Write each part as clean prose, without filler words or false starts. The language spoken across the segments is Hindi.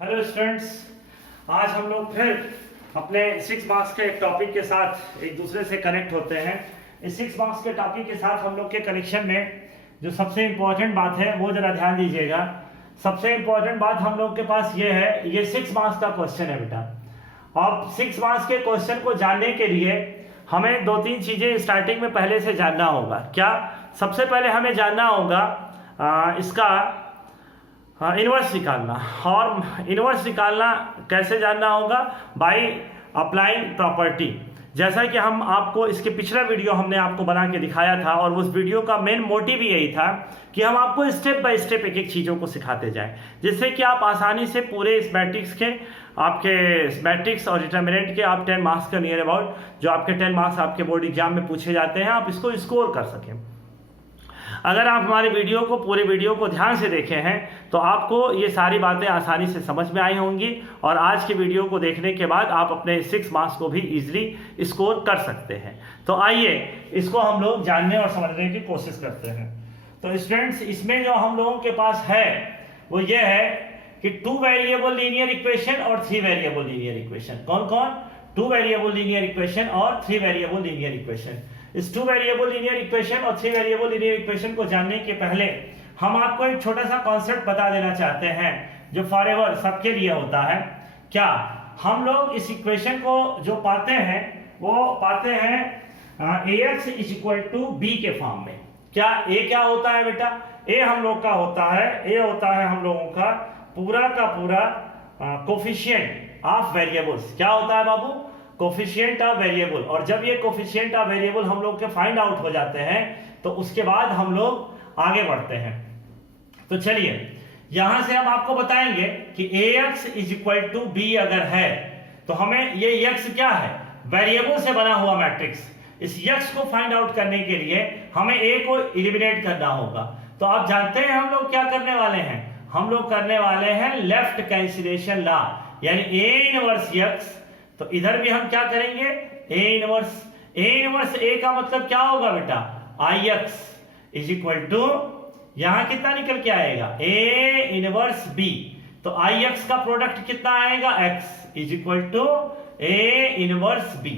हेलो स्टूडेंट्स, आज हम लोग फिर अपने 6 मार्क्स के एक टॉपिक के साथ एक दूसरे से कनेक्ट होते हैं। इस 6 मार्क्स के टॉपिक के साथ हम लोग के कनेक्शन में जो सबसे इम्पोर्टेंट बात है वो ज़रा ध्यान दीजिएगा। सबसे इम्पोर्टेंट बात हम लोग के पास ये है, ये 6 मार्क्स का क्वेश्चन है बेटा। अब 6 मार्क्स के क्वेश्चन को जानने के लिए हमें 2-3 चीज़ें स्टार्टिंग में पहले से जानना होगा। क्या? सबसे पहले हमें जानना होगा इसका इन्वर्स निकालना। और इन्वर्स निकालना कैसे जानना होगा? By applying property. जैसा कि हम आपको इसके पिछला वीडियो हमने आपको बना के दिखाया था, और उस वीडियो का मेन मोटिव यही था कि हम आपको स्टेप बाय स्टेप एक एक चीज़ों को सिखाते जाएं, जिससे कि आप आसानी से पूरे इस मैट्रिक्स के आपके मैट्रिक्स और डिटर्मिनेंट के आप 10 मार्क्स का नियर अबाउट जो आपके 10 मार्क्स आपके बोर्ड एग्जाम में पूछे जाते हैं, आप इसको स्कोर कर सकें। अगर आप हमारे वीडियो को पूरे वीडियो को ध्यान से देखे हैं तो आपको ये सारी बातें आसानी से समझ में आई होंगी, और आज के वीडियो को देखने के बाद आप अपने 6 मार्क्स को भी इजीली स्कोर कर सकते हैं। तो आइए इसको हम लोग जानने और समझने की कोशिश करते हैं। तो स्टूडेंट्स, इसमें जो हम लोगों के पास है वो ये है कि 2 वेरिएबल लीनियर इक्वेशन और 3 वेरिएबल लीनियर इक्वेशन। कौन कौन? 2 वेरिएबल लीनियर इक्वेशन और 3 वेरिएबल लीनियर इक्वेशन। इस 2 वेरिएबल लीनियर इक्वेशन और 3 वेरिएबल लीनियर इक्वेशन को जानने के पहले हम आपको एक छोटा सा कॉन्सेप्ट बता देना चाहते हैं जो फॉरएवर सबके लिए होता है। क्या हम लोग इस इक्वेशन को जो पाते हैं वो पाते हैं ax = b के फॉर्म में। क्या a क्या होता है बेटा? a हम लोग का होता है, a होता है हम लोगों का पूरा कोफिशिएंट ऑफ वेरिएबल्स। क्या होता है बाबू? Coefficient of variable. और जब ये कोफिशिएंट ऑफ वेरिएबल हम लोग के फाइंड आउट हो जाते हैं तो उसके बाद हम लोग आगे बढ़ते हैं। तो चलिए यहां से हम आपको बताएंगे कि ax = b अगर है तो हमें ये x क्या है? वेरिएबल से बना हुआ मैट्रिक्स। इस x को फाइंड आउट करने के लिए हमें a को एलिमिनेट करना होगा। तो आप जानते हैं हम लोग क्या करने वाले हैं? हम लोग करने वाले हैं लेफ्ट कैंसिलेशन लॉ, यानी a इनवर्स x। तो इधर भी हम क्या करेंगे? a इनवर्स a का मतलब क्या होगा बेटा? ix = यहां कितना निकल के आएगा? a inverse b। तो ix का प्रोडक्ट कितना आएगा? x = a inverse b।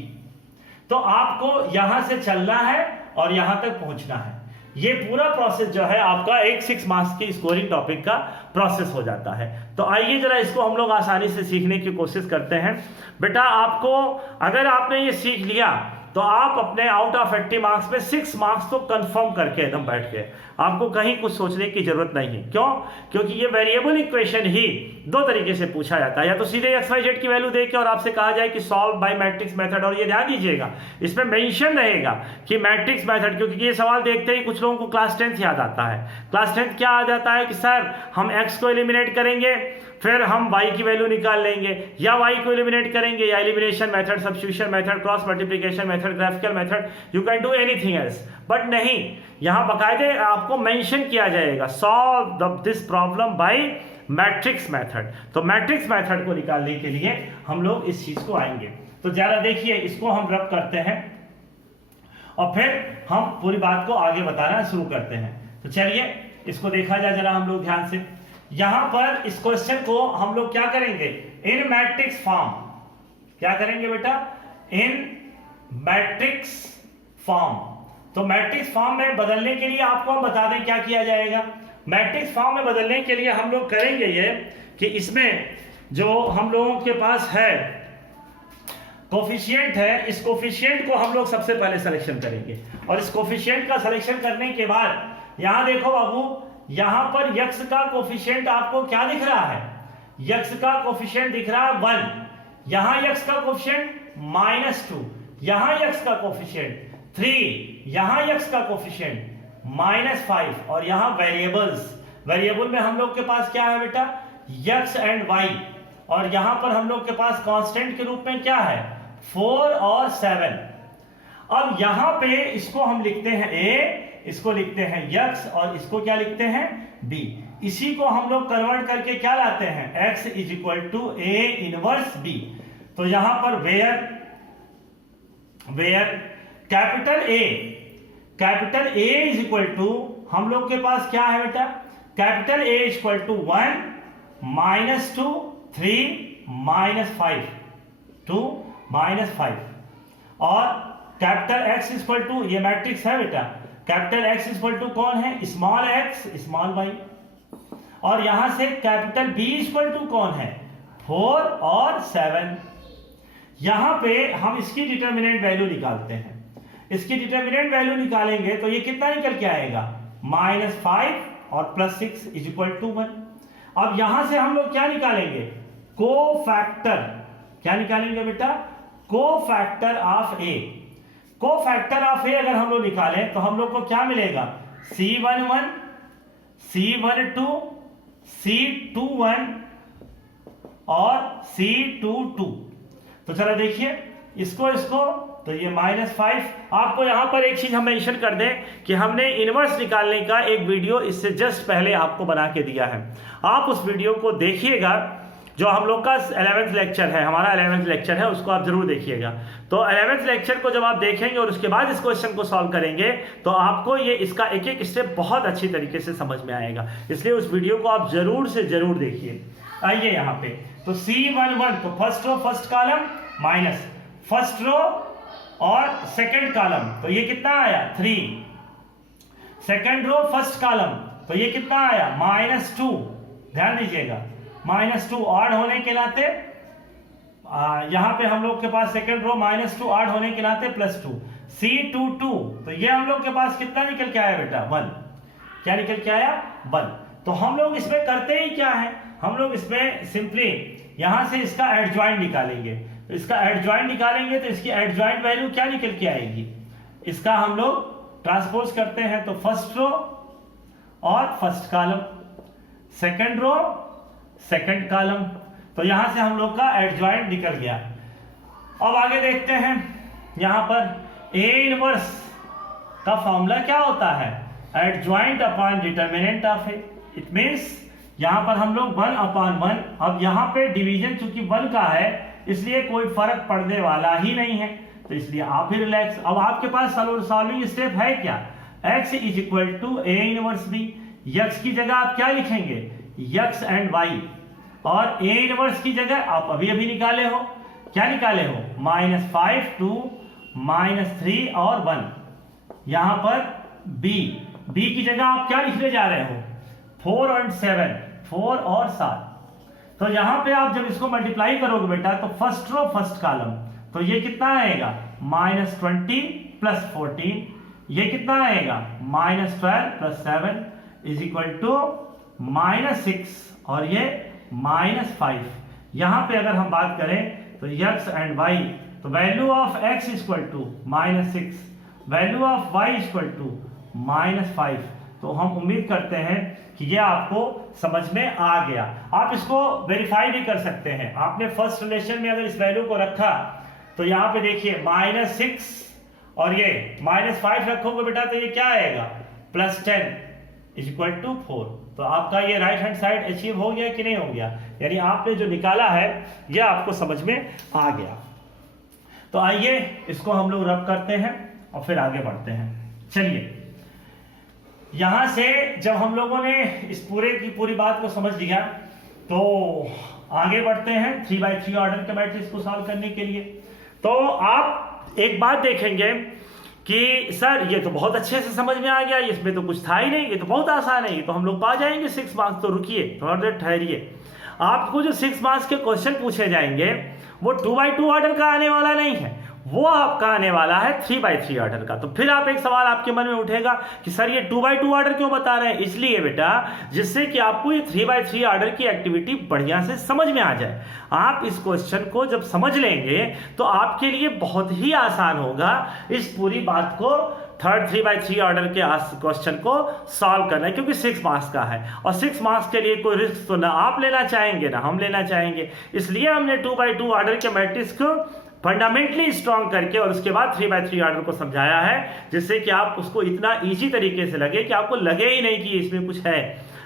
तो आपको यहां से चलना है और यहां तक पहुंचना है। ये पूरा प्रोसेस जो है आपका एक 6 मार्क्स की स्कोरिंग टॉपिक का प्रोसेस हो जाता है। तो आइए जरा इसको हम लोग आसानी से सीखने की कोशिश करते हैं। बेटा आपको अगर आपने ये सीख लिया तो आप अपने आउट ऑफ 80 मार्क्स में 6 मार्क्स तो कंफर्म करके एकदम बैठ के, आपको कहीं कुछ सोचने की जरूरत नहीं है। क्यों? क्योंकि ये वेरिएबल इक्वेशन ही 2 तरीके से पूछा जाता है। या तो सीधे xyz की वैल्यू देके और आपसे कहा जाए कि सॉल्व बाय मैट्रिक्स मेथड। और ये ध्यान दीजिएगा इसमें मेंशन रहेगा कि मैट्रिक्स मेथड, क्योंकि ये सवाल देखते ही कुछ लोगों को क्लास 10th याद आता है। क्लास 10th क्या आ जाता है कि सर हम x को एलिमिनेट करेंगे, फिर हम y की वैल्यू निकाल लेंगे, या y को एलिमिनेट करेंगे, या elimination method, substitution method, cross multiplication method, graphical method, you can do anything else. But नहीं, यहां बाकायदे आपको मेंशन किया जाएगा solve this problem by matrix method. तो मैट्रिक्स मेथड को निकालने के लिए हम लोग इस चीज को आएंगे। तो जरा देखिए इसको हम रब करते हैं और फिर हम पूरी बात को आगे बताना शुरू करते हैं। तो चलिए इसको देखा जाए जरा हम लोग ध्यान से। यहां पर इस क्वेश्चन को हम लोग क्या करेंगे? इन मैट्रिक्स फॉर्म। क्या करेंगे बेटा? इन मैट्रिक्स फॉर्म। तो मैट्रिक्स फॉर्म में बदलने के लिए आपको हम बता दें क्या किया जाएगा। मैट्रिक्स फॉर्म में बदलने के लिए हम लोग करेंगे ये कि इसमें जो हम लोगों के पास है कोफिशिएंट है, इस कोफिशिएंट को हम लोग सबसे पहले सिलेक्शन करेंगे। और इस कोफिशिएंट का सिलेक्शन करने के बाद यहां देखो बाबू, यहां पर x का कोफिशिएंट आपको क्या दिख रहा है? x का कोफिशिएंट दिख रहा है 1। यहां x का कोफिशिएंट -2, यहां x का कोफिशिएंट 3, यहां x का कोफिशिएंट -5, और यहां वेरिएबल में हम लोग के पास क्या है बेटा? x and y। और यहां पर हम लोग के पास कांस्टेंट के रूप में क्या है? 4 और 7। अब यहां पे इसको हम लिखते हैं a, इसको लिखते हैं x, और इसको क्या लिखते हैं? b। इसी को हम लोग कन्वर्ट करके क्या लाते हैं? x = a inverse b। तो यहां पर वेयर कैपिटल A हम लोग के पास क्या है बेटा? कैपिटल A = 1 -2 3 -5, 2 -5, और कैपिटल X इक्वल टू, ये मैट्रिक्स है बेटा, कैपिटल X इक्वल टू कौन है, स्मॉल x स्मॉल y, और यहां से कैपिटल B इक्वल टू कौन है, 4 और 7। यहां पे हम इसकी डिटर्मिनेंट वैल्यू निकालते हैं। इसकी डिटर्मिनेंट वैल्यू निकालेंगे तो ये कितना निकल के आएगा, -5 और +6 इज इक्वल टू 1। अब यहां से हम लोग क्या निकालेंगे, कोफैक्टर। क्या निकालेंगे बेटा, cofactor of A. Cofactor of A अगर हम लोग निकालें तो हम लोग को क्या मिलेगा, C11, C12, C21 और C22। तो चलो देखिए इसको तो ये -5। आपको यहां पर एक चीज हम मेंशन कर दें कि हमने इनवर्स निकालने का एक वीडियो इससे जस्ट पहले आपको बना के दिया है, आप उस वीडियो को देखिएगा। जो हम लोग का 11th लेक्चर है, हमारा 11th लेक्चर है, उसको आप जरूर देखिएगा। तो 11th लेक्चर को जब आप देखेंगे और उसके बाद इस क्वेश्चन को सॉल्व करेंगे तो आपको ये इसका एक एक स्टेप बहुत अच्छी तरीके से समझ में आएगा, इसलिए उस वीडियो को आप जरूर से जरूर देखिए। आइए यहाँ पे तो C11, तो first row first column minus first row और सेकंड कॉलम, तो ये कितना आया 3। सेकंड रो फर्स्ट कॉलम, तो ये कितना आया -2। ध्यान दीजिएगा -2 ऑड होने के नाते यहां पे हम लोग के पास सेकंड रो -2 ऑड होने के नाते +2। C22, तो ये हम लोग के पास कितना निकल के आया बेटा, 1। क्या निकल के आया, 1। तो हम लोग इसमें करते ही क्या है, हम लोग इसमें सिंपली यहां से इसका एडजॉइंट निकालेंगे। तो इसका एडजॉइंट निकालेंगे तो इसकी एडजॉइंट वैल्यू क्या निकल के आएगी, इसका हम लोग ट्रांसपोज करते हैं तो फर्स्ट रो और first column, second row second column, तो यहां से हम लोग का एडजॉइंट निकल गया। अब आगे देखते हैं, यहां पर ए इनवर्स का फॉर्मूला क्या होता है, adjoint upon determinant of A. It means यहां पर हम लोग 1/1, अब यहां पे डिवीजन चूंकि 1 का है इसलिए कोई फर्क पड़ने वाला ही नहीं है, तो इसलिए आप भी रिलैक्स। अब आपके पास सॉल्विंग स्टेप है क्या, x is equal to A inverse B. यक्स की जगह आप क्या लिखेंगे, यक्स एंड वाई, और ए इनवर्स की जगह आप अभी अभी निकाले हो, क्या निकाले हो, -5 2 -3 और 1। यहां पर b की जगह आप क्या लिखने जा रहे हो, 4 और 7, 4 और 7। तो यहां पे आप जब इसको मल्टीप्लाई करोगे बेटा तो फर्स्ट रो फर्स्ट कॉलम, तो ये कितना आएगा, -20 + 14, ये कितना आएगा, -12 + 7 इज इक्वल टू -6, और ये -5। यहां पे अगर हम बात करें तो x एंड y, तो value of x equal to -6, value of y equal to -5। तो हम उम्मीद करते हैं कि ये आपको समझ में आ गया। आप इसको वेरीफाई भी कर सकते हैं, आपने फर्स्ट रिलेशन में अगर इस वैल्यू को रखा तो यहाँ पे देखिए -6 और ये -5 रखोगे बेटा तो ये क्या आएगा, +10 इज इक्वल टू 4। तो आपका ये राइट हैंड साइड अचीव हो गया कि नहीं हो गया, यानी आपने जो निकाला है ये आपको समझ में आ गया। तो आइए इसको हम लोग रब करते हैं और फिर आगे बढ़ते हैं। चलिए यहां से जब हम लोगों ने इस पूरे की पूरी बात को समझ लिया तो आगे बढ़ते हैं 3x3 ऑर्डर के मैट्रिक्स को सॉल्व करने के लिए। तो आप एक बात देखेंगे कि सर ये तो बहुत अच्छे से समझ में आ गया, इसमें तो कुछ था ही नहीं, ये तो बहुत आसान है, ये तो हम लोग पा जाएंगे 6 मार्क्स। तो रुकिए थोड़ा देर ठहरिए, आपको जो 6 मार्क्स के क्वेश्चन पूछे जाएंगे वो 2x2 ऑर्डर का आने वाला नहीं है, वो आपका आने वाला है 3x3 ऑर्डर का। तो फिर आप एक सवाल आपके मन में उठेगा कि सर ये 2x2 ऑर्डर क्यों बता रहे हैं, इसलिए बेटा जिससे कि आपको ये 3x3 ऑर्डर की एक्टिविटी बढ़िया से समझ में आ जाए। आप इस क्वेश्चन को जब समझ लेंगे तो आपके लिए बहुत ही आसान होगा इस पूरी बात को, थर्ड 3x3 ऑर्डर के क्वेश्चन को सॉल्व करना है, क्योंकि 6 मार्क्स का है और 6 मार्क्स के लिए कोई रिस्क तो ना आप लेना चाहेंगे ना हम लेना चाहेंगे। इसलिए हमने 2x2 ऑर्डर के मैट्रिक्स को फंडामेंटली स्ट्रॉन्ग करके और उसके बाद 3x3 ऑर्डर को समझाया है, जिससे कि आप उसको इतना इजी तरीके से लगे कि आपको लगे ही नहीं कि इसमें कुछ है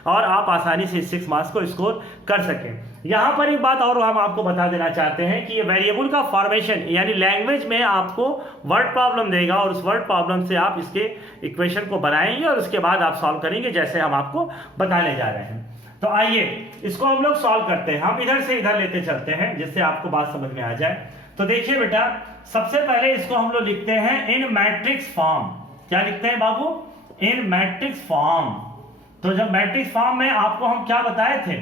और आप आसानी से 6 मार्क्स को स्कोर कर सकें। यहाँ पर एक बात और हम आपको बता देना चाहते हैं कि ये वेरिएबल का फॉर्मेशन यानी लैंग्वेज में आपको वर्ड प्रॉब्लम देगा और उस वर्ड प्रॉब्लम से आप इसके इक्वेशन को बनाएंगे और उसके बाद आप सॉल्व करेंगे जैसे हम आपको बताने जा रहे हैं। तो आइए इसको हम लोग सॉल्व करते हैं, हम इधर से इधर लेते चलते हैं जिससे आपको बात समझ में आ जाए। तो देखिए बेटा, सबसे पहले इसको हम लोग लिखते हैं इन मैट्रिक्स फॉर्म। क्या लिखते हैं बाबू? इन मैट्रिक्स फॉर्म। तो जब मैट्रिक्स फॉर्म में आपको हम क्या बताए थे,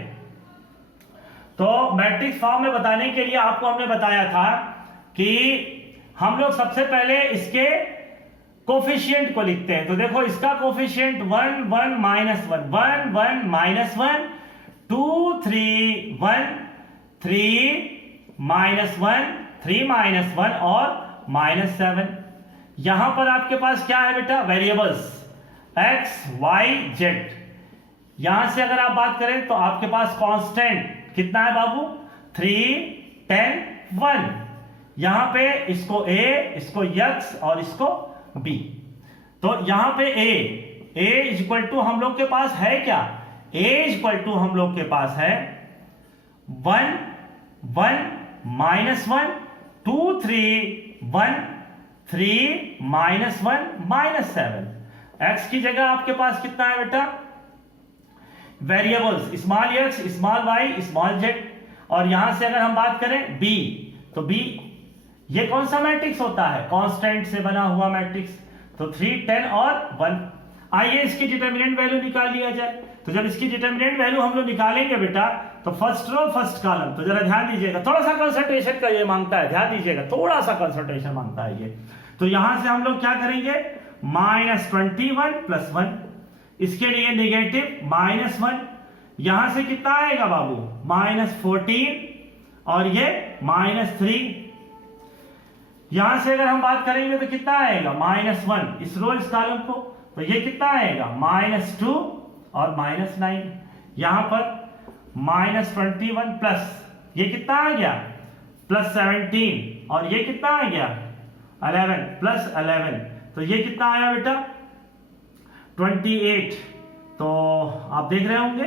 तो मैट्रिक्स फॉर्म में बताने के लिए आपको हमने बताया था कि हम लोग सबसे पहले इसके कोफिशिएंट को लिखते हैं। तो देखो इसका coefficient 1 1 minus 1 1 1 minus 1 2 3 1 3 minus 1 3 minus 1 और माइनस 7। यहां पर आपके पास क्या है बेटा? Variables x y z। यहां से अगर आप बात करें तो आपके पास कांस्टेंट कितना है बाबू? 3 10 1। यहां पे इसको a, इसको x और इसको b। तो यहां पे a इज इक्वल टू हम लोग के पास है क्या? a इज इक्वल टू हम लोग के पास है 1 1 माइनस 1 2 3 1 3 माइनस 1 माइनस 7। x की जगह आपके पास कितना है बेटा? Variables small x small y small z। और यहां से अगर हम बात करें b, तो b ये कौन सा मैट्रिक्स होता है? कांस्टेंट से बना हुआ मैट्रिक्स। तो 3 10 और 1। आइए इसकी डिटरमिनेंट वैल्यू निकाल लिया जाए। तो जब इसकी डिटरमिनेंट वैल्यू हम लोग निकालेंगे बेटा, तो फर्स्ट रो फर्स्ट कॉलम। तो जरा ध्यान दीजिएगा, थोड़ा सा कंसंट्रेशन का ये मांगता है, ध्यान दीजिएगा, थोड़ा सा कंसंट्रेशन मांगता है ये। तो यहां से हम लोग क्या करेंगे? -21 + 1। इसके लिए नेगेटिव -1। यहां से कितना आएगा बाबू? -14 और ये -3। यहां से अगर हम बात करेंगे तो कितना आएगा? -1 इस रो इस कॉलम को। तो ये कितना आएगा? -2 और -9। यहां पर -21 प्लस ये कितना आ गया? +17 और ये कितना आ गया? 11 + 11। तो ये कितना आया बेटा? 28। तो आप देख रहे होंगे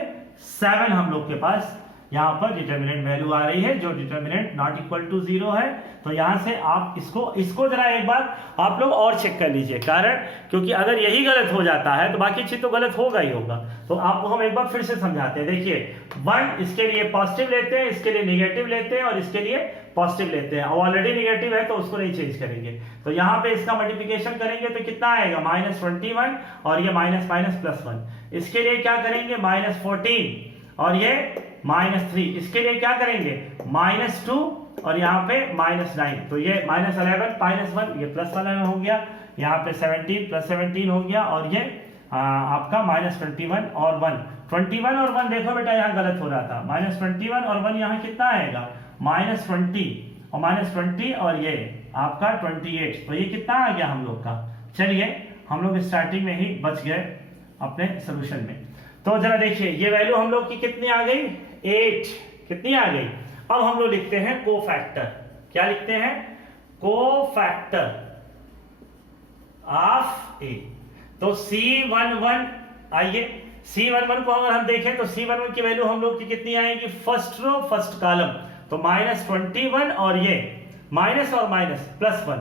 7 हम लोग के पास यहां पर डिटरमिनेंट वैल्यू आ रही है, जो डिटरमिनेंट नॉट इक्वल टू 0 है। तो यहां से आप इसको जरा एक बार आप लोग और चेक कर लीजिए, कारण क्योंकि अगर यही गलत हो जाता है तो बाकी चीज तो गलत होगा ही होगा। तो आपको हम एक बार फिर से समझाते हैं। देखिए 1 इसके लिए पॉजिटिव लेते हैं, इसके लिए नेगेटिव लेते हैं और इसके लिए पॉजिटिव लेते हैं। ऑलरेडी नेगेटिव है तो उसको नहीं चेंज करेंगे। तो यहाँ पे इसका मल्टीप्लिकेशन करेंगे तो कितना आएगा? -21 और ये माइनस +1। इसके लिए क्या करेंगे? -14 और ये -3। इसके लिए क्या करेंगे? -2 और यहाँ पे -9। तो ये -11 -1 ये +11 हो गया। यहाँ पे 17 + 17 हो गया और ये आपका -21 और 1। 21 और 1 देखो बेटा यहाँ गलत हो रहा था। -21 और 1 यहाँ कितना आएगा? -20 और -20 और ये आपका 28। तो ये कितना आ गया हम लोग का? चलिए हम लोग स्टार्टिंग में ही बच गए अपने सोल्यूशन में। तो जरा देखिए ये वैल्यू हम लोग की कितनी आ गई? 8। कितनी आ गई? अब हम लोग लिखते हैं कोफैक्टर। क्या लिखते हैं? कोफैक्टर ऑफ ए। तो C11, आइए C11 को अगर हम देखें तो C11 की वैल्यू हम लोग की कितनी आएगी? First row first column. तो -21 और ये माइनस और माइनस +1।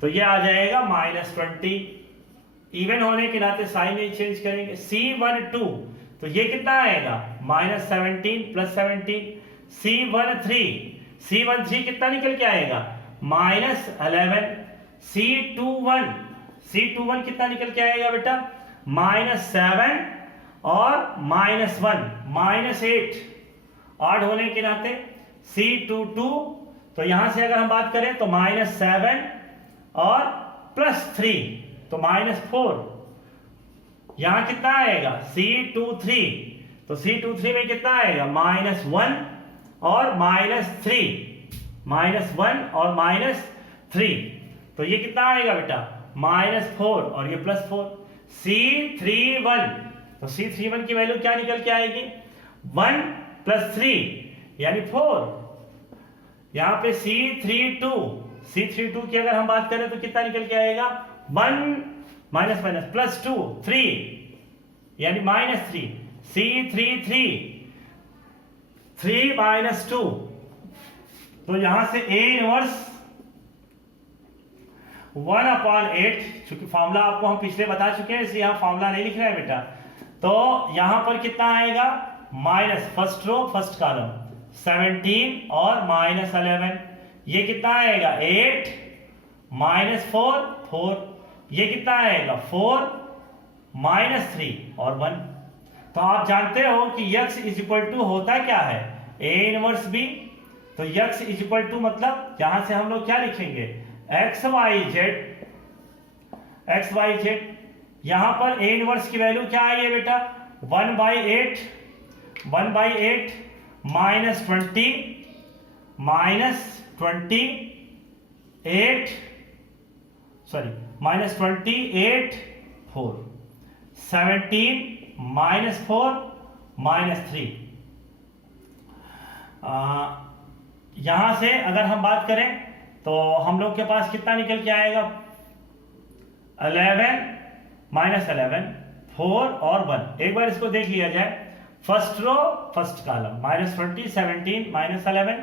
तो ये आ जाएगा -20। इवन होने के नाते साइन नहीं चेंज करेंगे। C12 तो ये कितना आएगा? -17 + 17। C13 कितना निकल के आएगा? -11। C21 कितना निकल के आएगा बेटा? -7 और -1 -8। ऑड होने के नाते C22 तो यहां से अगर हम बात करें तो -7 और +3 तो -4। यहां कितना आएगा? C23 तो C23 में कितना आएगा? -1 और -3 -1 और -3। तो ये कितना आएगा बेटा? -4 और ये +4। C31 तो C31 की वैल्यू क्या निकल के आएगी? 1 + 3 यानी 4। यहां पे C32 की अगर हम बात करें तो कितना निकल के आएगा? 1 +2 3 यानी -3। C33 3 - 2 तो यहां से A इनवर्स 1/8। चूंकि फॉर्मूला आपको हम पिछले बता चुके हैं इसलिए यहां फॉर्मूला नहीं लिख रहे हैं बेटा। तो यहां पर कितना आएगा? Minus first row first column 17 और माइनस 11, ये कितना आएगा 8 माइनस 4 4, ये कितना आएगा 4 माइनस 3 और 1। तो आप जानते हो कि x इज इक्वल टू होता क्या है a इनवर्स b। तो x इज इक्वल टू मतलब यहां से हम लोग क्या लिखेंगे x y z। यहां पर a इनवर्स की वैल्यू क्या आई है बेटा 1/8 माइनस 28 4 17 माइनस 4 माइनस 3। यहां से अगर हम बात करें तो हम लोग के पास कितना निकल के आएगा 11 माइनस 11 4 और 1। एक बार इसको देख लिया जाए, first row first column minus 20 17 minus 11,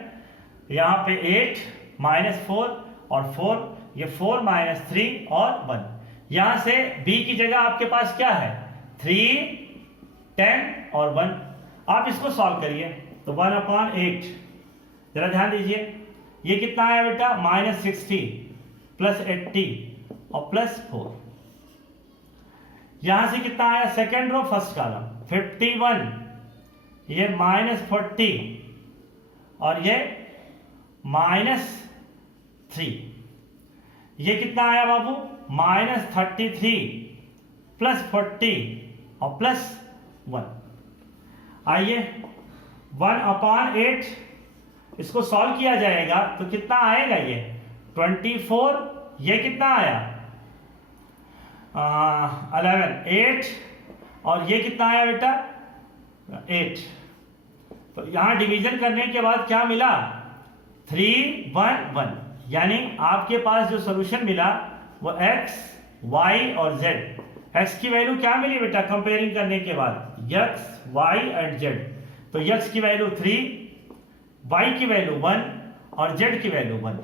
यहाँ पे 8 माइनस 4 और 4, ये 4 माइनस 3 और 1। यहां से b की जगह आपके पास क्या है 3 10 और 1। आप इसको सॉल्व करिए तो 1/8, जरा ध्यान दीजिए ये कितना आया बेटा माइनस 60 प्लस 80 और प्लस 4। यहां से कितना आया सेकेंड रो फर्स्ट कॉलम 51, ये माइनस 40 और ये माइनस 3, ये कितना आया बाबू माइनस 33 प्लस 40 और प्लस 1। आइए 1/8 इसको सॉल्व किया जाएगा तो कितना आएगा ये 24, ये कितना आया 11 8 और ये कितना आया बेटा 8। तो यहां डिवीजन करने के बाद क्या मिला 3 1 1, यानी आपके पास जो सॉल्यूशन मिला वो x y और z। x की वैल्यू क्या मिली बेटा कंपेयरिंग करने के बाद x y एंड z। तो x की वैल्यू 3, y की वैल्यू 1 और z की वैल्यू 1,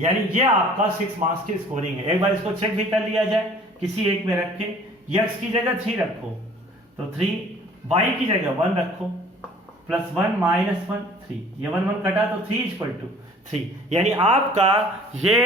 यानी ये आपका 6 मार्क्स की स्कोरिंग है। एक बार इसको चेक भी कर लिया जाए किसी एक में रख के, x की जगह 3 रखो तो 3, y की जगह 1 रखो प्लस 1 माइनस 1 3, ये 1 1 कटा तो 3 इक्वल टू 3, यानी आपका ये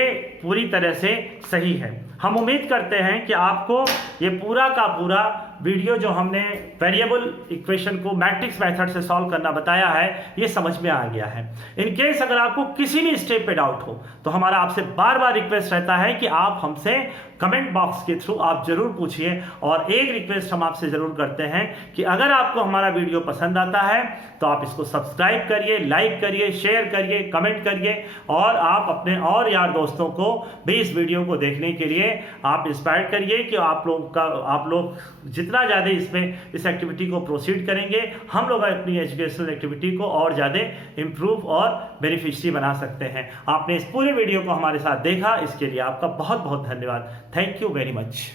पूरी तरह से सही है। हम उम्मीद करते हैं कि आपको ये पूरा का पूरा वीडियो जो हमने वेरिएबल इक्वेशन को मैट्रिक्स मेथड से सॉल्व करना बताया है ये समझ में आ गया है। इन केस अगर आपको किसी भी स्टेप पे डाउट हो तो हमारा आपसे बार बार रिक्वेस्ट रहता है कि आप हमसे कमेंट बॉक्स के थ्रू आप जरूर पूछिए। और एक रिक्वेस्ट हम आपसे जरूर करते हैं कि अगर आपको हमारा वीडियो पसंद आता है तो आप इसको सब्सक्राइब करिए, लाइक करिए, शेयर करिए, कमेंट करिए और आप अपने और यार दोस्तों को भी इस वीडियो को देखने के लिए आप इंस्पायर करिए कि आप लोग जितना ज़्यादा इसमें इस एक्टिविटी को प्रोसीड करेंगे हम लोग अपनी एजुकेशनल एक्टिविटी को और ज़्यादा इम्प्रूव और बेनिफिशियरी बना सकते हैं। आपने इस पूरे वीडियो को हमारे साथ देखा, इसके लिए आपका बहुत बहुत धन्यवाद। Thank you very much.